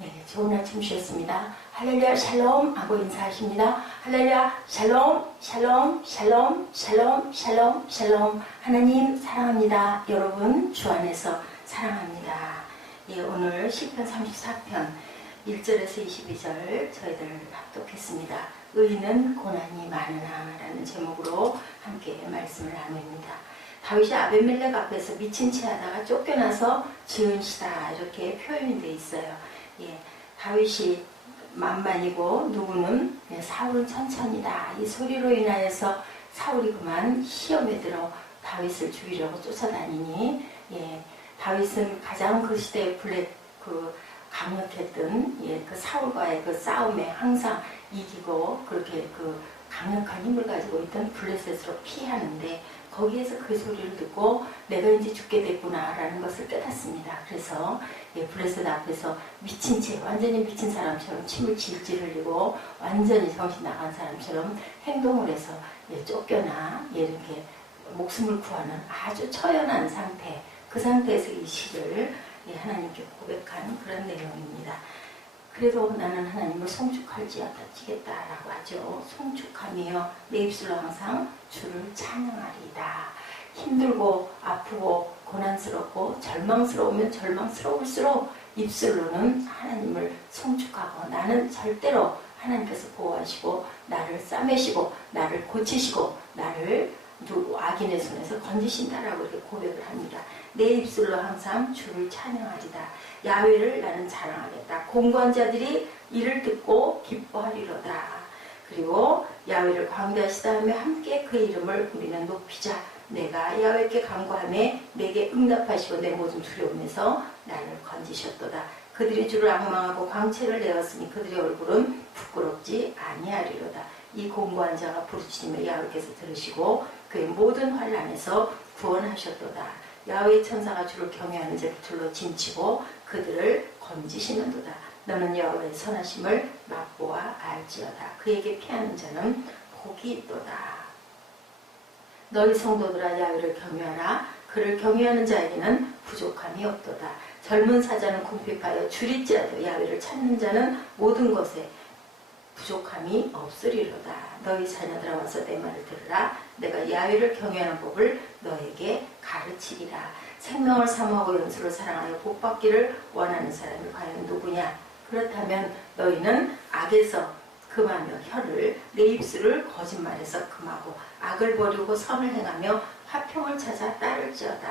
네, 좋은 아침 주셨습니다. 할렐루야 샬롬 하고 인사하십니다. 할렐루야 샬롬 샬롬 샬롬 샬롬 샬롬 샬롬. 하나님 사랑합니다. 여러분 주 안에서 사랑합니다. 예, 오늘 시편 34편 1절에서 22절 저희들 합독했습니다. 의인은 고난이 많으나 라는 제목으로 함께 말씀을 나눕니다. 다윗이 아베멜렉 앞에서 미친 채 하다가 쫓겨나서 지은 시다 이렇게 표현이 되어 있어요. 예, 다윗이 만만이고 누구는 사울은 천천이다. 이 소리로 인하여서 사울이 그만 시험에 들어 다윗을 죽이려고 쫓아다니니, 예, 다윗은 가장 그 시대에 강력했던 그 사울과의 그 싸움에 항상 이기고 그렇게 그 강력한 힘을 가지고 있던 블레셋으로 피하는데, 거기에서 그 소리를 듣고 내가 이제 죽게 됐구나 라는 것을 깨닫습니다. 그래서 블레셋 앞에서 미친 채, 완전히 미친 사람처럼 침을 질질 흘리고 완전히 정신 나간 사람처럼 행동을 해서 쫓겨나 이렇게 목숨을 구하는 아주 처연한 상태, 그 상태에서 이 시를 하나님께 고백한 그런 내용입니다. 그래도 나는 하나님을 송축할지어다지겠다라고 하죠. 송축하며 내 입술로 항상 주를 찬양하리이다. 힘들고 아프고 고난스럽고 절망스러우면 절망스러울수록 입술로는 하나님을 송축하고, 나는 절대로 하나님께서 보호하시고 나를 싸매시고 나를 고치시고 나를 악인의 손에서 건지신다라고 이렇게 고백을 합니다. 내 입술로 항상 주를 찬양하리다. 야훼를 나는 자랑하겠다. 공고한 자들이 이를 듣고 기뻐하리로다. 그리고 야훼를 광대하시다 하며 함께 그 이름을 우리는 높이자. 내가 야훼께 간구하며 내게 응답하시고 내 모든 두려움에서 나를 건지셨도다. 그들이 주를 악망하고 광채를 내었으니 그들의 얼굴은 부끄럽지 아니하리로다. 이 공고한 자가 부르짖으며 야훼께서 들으시고 그의 모든 환난에서 구원하셨도다. 야훼의 천사가 주를 경외하는 자를 둘러 진치고 그들을 건지시는도다. 너는 야훼의 선하심을 맛보아 알지어다. 그에게 피하는 자는 복이 있도다. 너희 성도들아 야훼를 경외하라. 그를 경외하는 자에게는 부족함이 없도다. 젊은 사자는 궁핍하여 줄일지라도 야훼를 찾는 자는 모든 것에 부족함이 없으리로다. 너희 자녀들아 와서 내 말을 들으라. 내가 야훼를 경외하는 법을 너에게 가르치리라. 생명을 사모하고 연수를 사랑하여 복받기를 원하는 사람이 과연 누구냐? 그렇다면 너희는 악에서 금하며 혀를, 내 입술을 거짓말에서 금하고 악을 버리고 선을 행하며 화평을 찾아 따를지어다.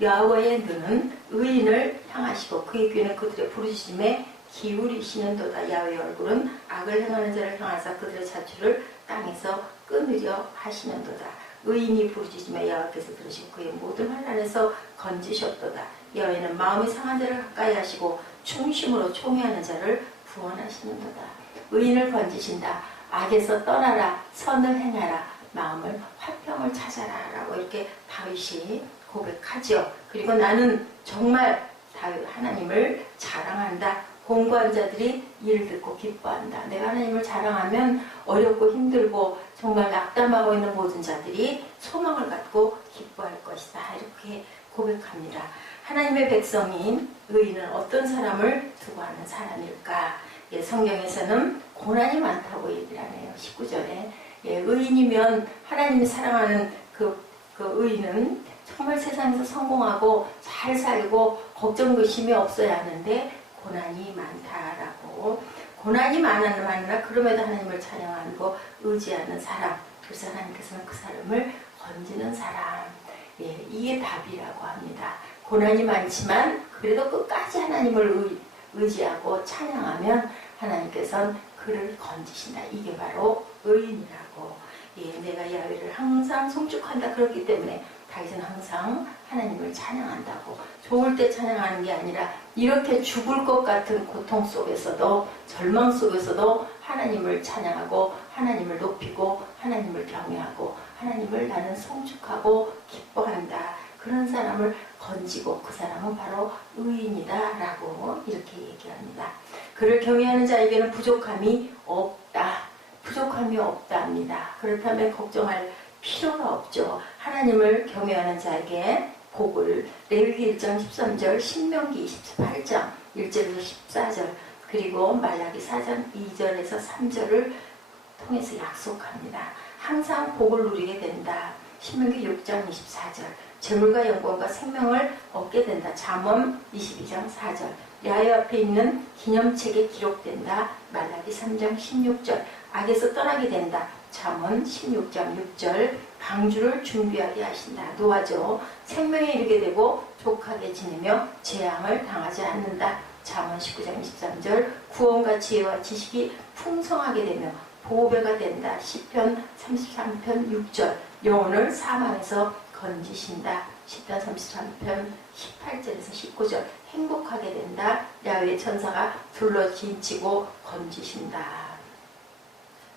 여호와의 눈은 의인을 향하시고 그의 귀는 그들의 부르짖음에 기울이시는도다. 야훼의 얼굴은 악을 행하는 자를 향하사 그들의 자취를 땅에서 끊으려 하시는도다. 의인이 부르짖으며 야훼께서 들으시고 그의 모든 환난에서 건지셨도다. 야훼는 마음이 상한 자를 가까이 하시고 충심으로 총애하는 자를 구원하시는도다. 의인을 건지신다. 악에서 떠나라. 선을 행하라. 마음을 화평을 찾아라. 라고 이렇게 다윗이 고백하죠. 그리고 나는 정말 하나님을 자랑한다. 공고한 자들이 이를 듣고 기뻐한다. 내가 하나님을 자랑하면 어렵고 힘들고 정말 낙담하고 있는 모든 자들이 소망을 갖고 기뻐할 것이다. 이렇게 고백합니다. 하나님의 백성인 의인은 어떤 사람을 두고 하는 사람일까? 성경에서는 고난이 많다고 얘기를 하네요. 19절에. 의인이면 하나님이 사랑하는 그 의인은 정말 세상에서 성공하고 잘 살고 걱정 의심이 없어야 하는데 고난이 많다라고. 고난이 많으나 그럼에도 하나님을 찬양하고 의지하는 사람, 그래서 하나님께서는 그 사람을 건지는 사람, 이게 답이라고 합니다. 고난이 많지만 그래도 끝까지 하나님을 의지하고 찬양하면 하나님께서는 그를 건지신다. 이게 바로 의인이라고. 내가 야훼를 항상 송축한다. 그렇기 때문에 다윗은 항상 하나님을 찬양한다고. 좋을 때 찬양하는 게 아니라 이렇게 죽을 것 같은 고통 속에서도, 절망 속에서도 하나님을 찬양하고 하나님을 높이고 하나님을 경외하고 하나님을 나는 송축하고 기뻐한다. 그런 사람을 건지고 그 사람은 바로 의인이다 라고 이렇게 얘기합니다. 그를 경외하는 자에게는 부족함이 없다. 부족함이 없답니다. 그렇다면 걱정할 필요가 없죠. 하나님을 경외하는 자에게 복을, 레위기 1장 13절, 신명기 28장 1절에서 14절, 그리고 말라기 4장 2절에서 3절을 통해서 약속합니다. 항상 복을 누리게 된다. 신명기 6장 24절. 재물과 영광과 생명을 얻게 된다. 잠언 22장 4절. 야훼 앞에 있는 기념책에 기록된다. 말라기 3장 16절. 악에서 떠나게 된다. 잠언 16장 6절. 방주를 준비하게 하신다. 노아죠. 생명에 이르게 되고 족하게 지내며 재앙을 당하지 않는다. 잠언 19장 23절. 구원과 지혜와 지식이 풍성하게 되며 보배가 된다. 시편 33편 6절. 영혼을 사망에서 건지신다. 시편 33편 18절에서 19절. 행복하게 된다. 야훼의 천사가 둘러 진치고 건지신다.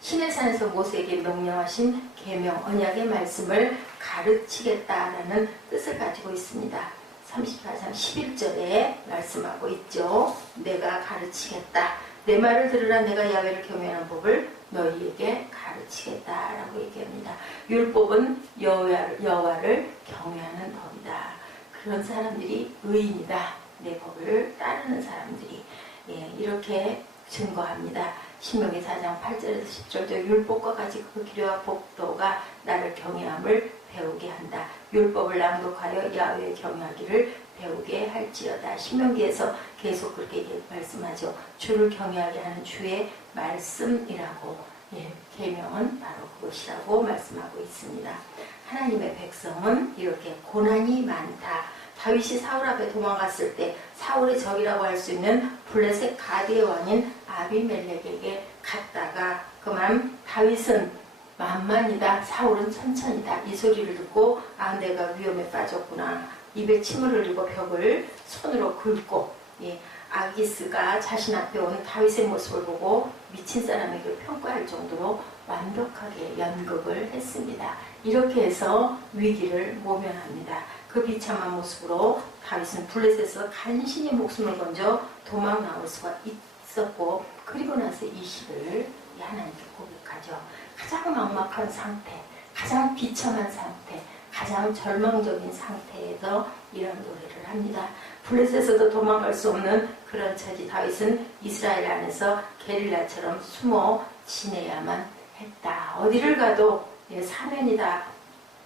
시내산에서 모세에게 명령하신 계명 언약의 말씀을 가르치겠다라는 뜻을 가지고 있습니다. 34장 11절에 말씀하고 있죠. 내가 가르치겠다. 내 말을 들으라. 내가 야훼를 경외하는 법을 너희에게 가르치겠다라고 얘기합니다. 율법은 여호와를 경외하는 법이다. 그런 사람들이 의인이다. 내 법을 따르는 사람들이 이렇게 증거합니다. 신명기 4장 8절에서 10절도 율법과 같이 그 기료와 법도가 나를 경외함을 배우게 한다. 율법을 낭독하여 야훼 경외하기를 배우게 할지어다. 신명기에서 계속 그렇게 말씀하죠. 주를 경외하게 하는 주의 말씀이라고. 계명은 바로 그것이라고 말씀하고 있습니다. 하나님의 백성은 이렇게 고난이 많다. 다윗이 사울 앞에 도망갔을 때 사울의 적이라고 할 수 있는 블레셋 가드의 왕인 아비멜렉에게 갔다가 그만 다윗은 만만이다. 사울은 천천이다. 이 소리를 듣고 내가 위험에 빠졌구나. 입에 침을 흘리고 벽을 손으로 긁고 아기스가 자신 앞에 오는 다윗의 모습을 보고 미친 사람에게 평가할 정도로 완벽하게 연극을 했습니다. 이렇게 해서 위기를 모면합니다. 그 비참한 모습으로 다윗은 블레셋에서 간신히 목숨을 건져 도망 나올 수가 있었고 그리고 나서 이 시를 하나님께 고백하죠. 가장 막막한 상태, 가장 비참한 상태, 가장 절망적인 상태에서 이런 노래를 합니다. 블레셋에서도 도망갈 수 없는 그런 처지 다윗은 이스라엘 안에서 게릴라처럼 숨어 지내야만 했다. 어디를 가도 사면이다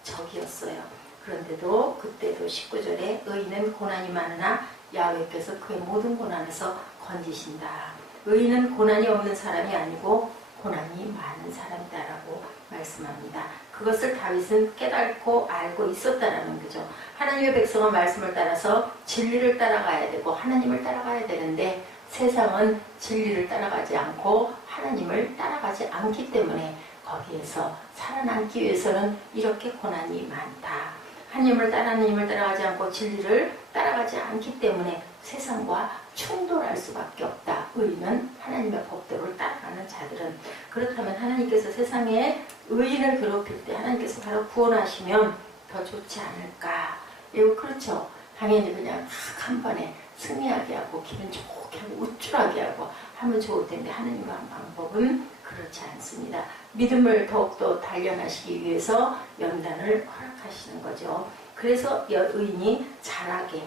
적이었어요. 그런데도 그때도 19절에 의인은 고난이 많으나 야훼께서 그의 모든 고난에서 건지신다. 의인은 고난이 없는 사람이 아니고 고난이 많은 사람이다라고 말씀합니다. 그것을 다윗은 깨닫고 알고 있었다라는 거죠. 하나님의 백성은 말씀을 따라서 진리를 따라가야 되고 하나님을 따라가야 되는데 세상은 진리를 따라가지 않고 하나님을 따라가지 않기 때문에 거기에서 살아남기 위해서는 이렇게 고난이 많다. 하나님을 따라가지 않고 진리를 따라가지 않기 때문에 세상과 충돌할 수밖에 없다. 의인은 하나님의 법도를 따라가는 자들은. 그렇다면 하나님께서 세상에 의인을 괴롭힐 때 하나님께서 바로 구원하시면 더 좋지 않을까. 그렇죠. 당연히 그냥 탁 한 번에 승리하게 하고 기분 좋게 하고 우쭐하게 하고 하면 좋을 텐데 하나님과 한 방법은 그렇지 않습니다. 믿음을 더욱더 단련하시기 위해서 연단을 허락하시는 거죠. 그래서 의인이 자라게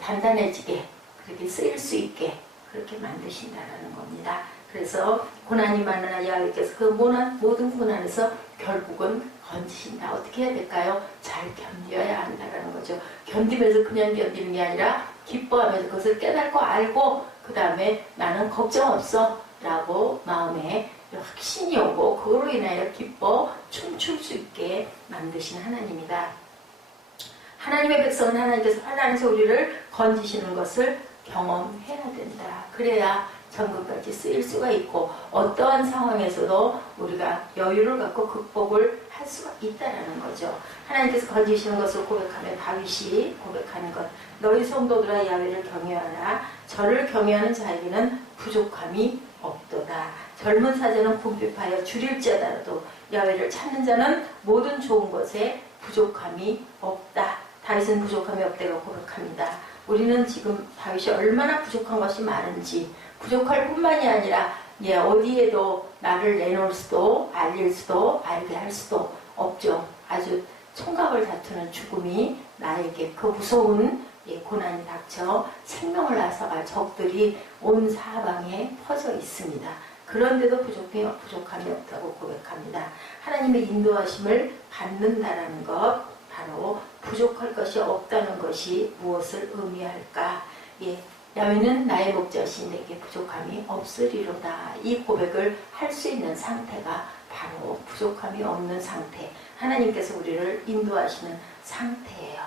단단해지게 그렇게 쓰일 수 있게 그렇게 만드신다라는 겁니다. 그래서 고난이 많으나 야훼께서 그 모든 고난에서 결국은 건지신다. 어떻게 해야 될까요? 잘 견뎌야 한다라는 거죠. 견디면서 그냥 견디는 게 아니라 기뻐하면서 그것을 깨닫고 알고 그 다음에 나는 걱정 없어 라고 마음에 확신이 오고 그걸로 인하여 기뻐 춤출 수 있게 만드신 하나님이다. 하나님의 백성은 하나님께서 환난의 소리를 건지시는 것을 경험해야 된다. 그래야 전국까지 쓰일 수가 있고 어떠한 상황에서도 우리가 여유를 갖고 극복을 할 수가 있다는 거죠. 하나님께서 건지시는 것을 고백하면 다윗이 고백하는 것 너희 성도들아 야훼를 경외하라. 저를 경외하는 자에게는 부족함이 없도다. 젊은 사자는 궁핍하여 줄일지어다라도 야훼를 찾는 자는 모든 좋은 것에 부족함이 없다. 다윗은 부족함이 없다고 고백합니다. 우리는 지금 다윗이 얼마나 부족한 것이 많은지 부족할 뿐만이 아니라 어디에도 나를 내놓을 수도 알릴 수도 알게 할 수도 없죠. 아주 총각을 다투는 죽음이 나에게 그 무서운 고난이 닥쳐 생명을 앗아갈 적들이 온 사방에 퍼져 있습니다. 그런데도 부족함이 없다고 고백합니다. 하나님의 인도하심을 받는다라는 것, 바로 부족할 것이 없다는 것이 무엇을 의미할까? 예, 야훼는 나의 목자시니 내게 부족함이 없으리로다. 이 고백을 할 수 있는 상태가 바로 부족함이 없는 상태, 하나님께서 우리를 인도하시는 상태예요.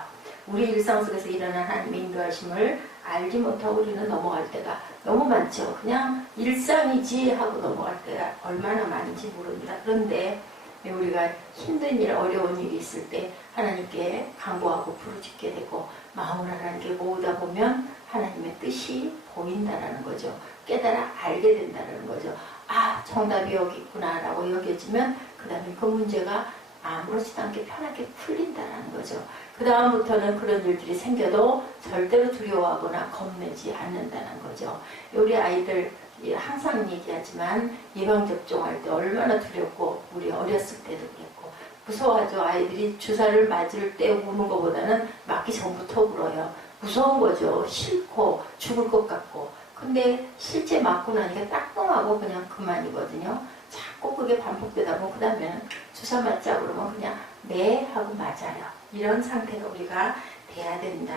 우리 일상 속에서 일어난 하나님의 인도하심을 알지 못하고 우리는 넘어갈 때가 너무 많죠. 그냥 일상이지 하고 넘어갈 때가 얼마나 많은지 모릅니다. 그런데 우리가 힘든 일, 어려운 일이 있을 때 하나님께 간구하고 부르짖게 되고 마음을 하나님께 모으다 보면 하나님의 뜻이 보인다라는 거죠. 깨달아 알게 된다는 거죠. 아, 정답이 여기 있구나 라고 여겨지면 그 다음에 그 문제가 아무렇지도 않게 편하게 풀린다는 거죠. 그 다음부터는 그런 일들이 생겨도 절대로 두려워하거나 겁내지 않는다는 거죠. 우리 아이들 항상 얘기하지만 예방접종할 때 얼마나 두렵고 우리 어렸을 때도 그랬고 무서워하죠. 아이들이 주사를 맞을 때 우는 것보다는 맞기 전부터 울어요. 무서운 거죠. 싫고 죽을 것 같고. 근데 실제 맞고 나니까 따끔하고 그냥 그만이거든요. 자꾸 그게 반복되다 보면 그 다음에는 주사 맞자 그러면 그냥 네 하고 맞아요. 이런 상태가 우리가 돼야 된다.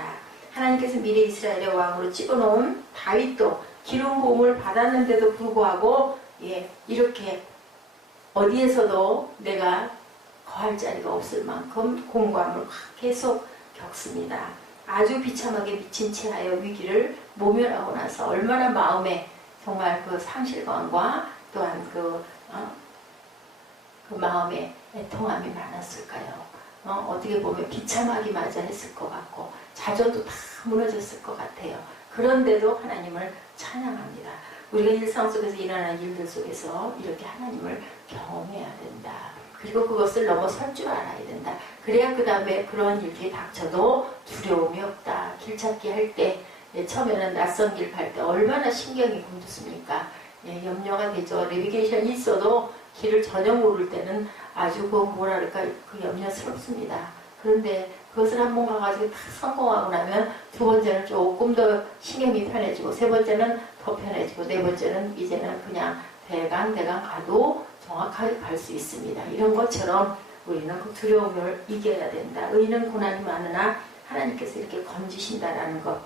하나님께서 미래 이스라엘의 왕으로 찍어놓은 다윗도 기름 부음을 받았는데도 불구하고 이렇게 어디에서도 내가 거할 자리가 없을 만큼 공고함을 계속 겪습니다. 아주 비참하게 미친 채하여 위기를 모면하고 나서 얼마나 마음에 정말 그 상실감과 또한 그 마음에 애통함이 많았을까요? 어떻게 보면 비참하기마저 했을 것 같고 자존도 다 무너졌을 것 같아요. 그런데도 하나님을 찬양합니다. 우리가 일상 속에서 일어나는 일들 속에서 이렇게 하나님을 경험해야 된다. 그리고 그것을 넘어설 줄 알아야 된다. 그래야 그 다음에 그런 일들이 닥쳐도 두려움이 없다. 길 찾기 할 때 처음에는 낯선 길 갈 때 얼마나 신경이 곤두습니까? 염려가 되죠. 내비게이션이 있어도 길을 전혀 모를 때는 아주 그 염려스럽습니다. 그런데 그것을 한번 가가지고 다 성공하고 나면 두 번째는 조금 더 신경이 편해지고 세 번째는 더 편해지고 네 번째는 이제는 그냥 대강 가도 정확하게 갈 수 있습니다. 이런 것처럼 우리는 그 두려움을 이겨야 된다. 의인은 고난이 많으나 하나님께서 이렇게 건지신다라는 것.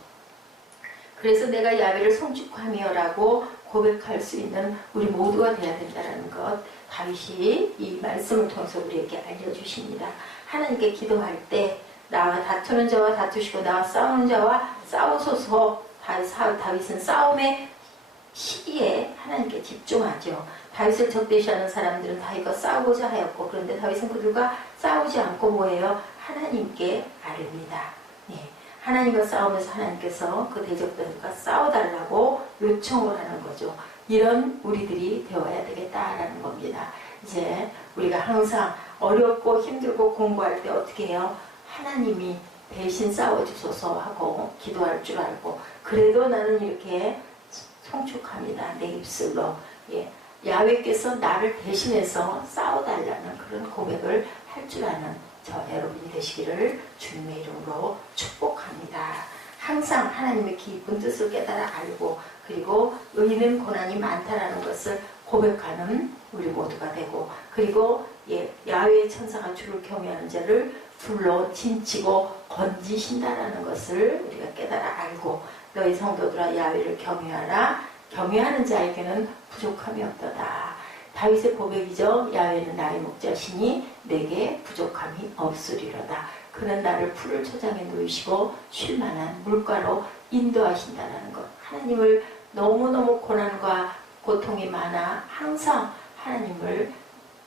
그래서 내가 야훼를 송축하며라고 고백할 수 있는 우리 모두가 되어야 된다는 것. 다윗이 이 말씀을 통해서 우리에게 알려주십니다. 하나님께 기도할 때 나와 다투는 자와 다투시고 나와 싸우는 자와 싸우소서. 다윗은 싸움의 시기에 하나님께 집중하죠. 다윗을 적대시하는 사람들은 다윗과 싸우고자 하였고 그런데 다윗은 그들과 싸우지 않고 뭐예요? 하나님께 아뢰니다. 하나님과 싸우면서 하나님께서 그 대적들과 싸워달라고 요청을 하는 거죠. 이런 우리들이 되어야 되겠다라는 겁니다. 이제 우리가 항상 어렵고 힘들고 공부할 때 어떻게 해요? 하나님이 대신 싸워주소서 하고 기도할 줄 알고 그래도 나는 이렇게 송축합니다. 내 입술로. 야훼께서 나를 대신해서 싸워달라는 그런 고백을 할 줄 아는 저 여러분이 되시기를 주님의 이름으로 축복합니다. 항상 하나님의 깊은 뜻을 깨달아 알고 그리고 의인은 고난이 많다라는 것을 고백하는 우리 모두가 되고 그리고 야훼의 천사가 주를 경외하는 자를 불러 진치고 건지신다라는 것을 우리가 깨달아 알고 너희 성도들아 야훼를 경외하라. 경외하는 자에게는 부족함이 없도다. 다윗의 고백이죠. 야훼는 나의 목자시니 내게 부족함이 없으리로다. 그는 나를 푸른 초장에 누이시고 쉴만한 물가로 인도하신다는 것. 하나님을 너무너무 고난과 고통이 많아 항상 하나님을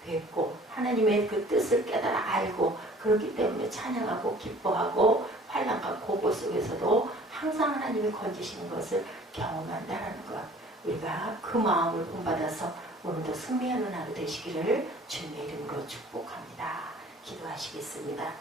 뵙고 하나님의 그 뜻을 깨달아 알고 그렇기 때문에 찬양하고 기뻐하고 환난과 고보 속에서도 항상 하나님이 건지시는 것을 경험한다는 것. 우리가 그 마음을 본받아서 오늘도 승리하는 하루 되시기를 주님의 이름으로 축복합니다. 기도하시겠습니다.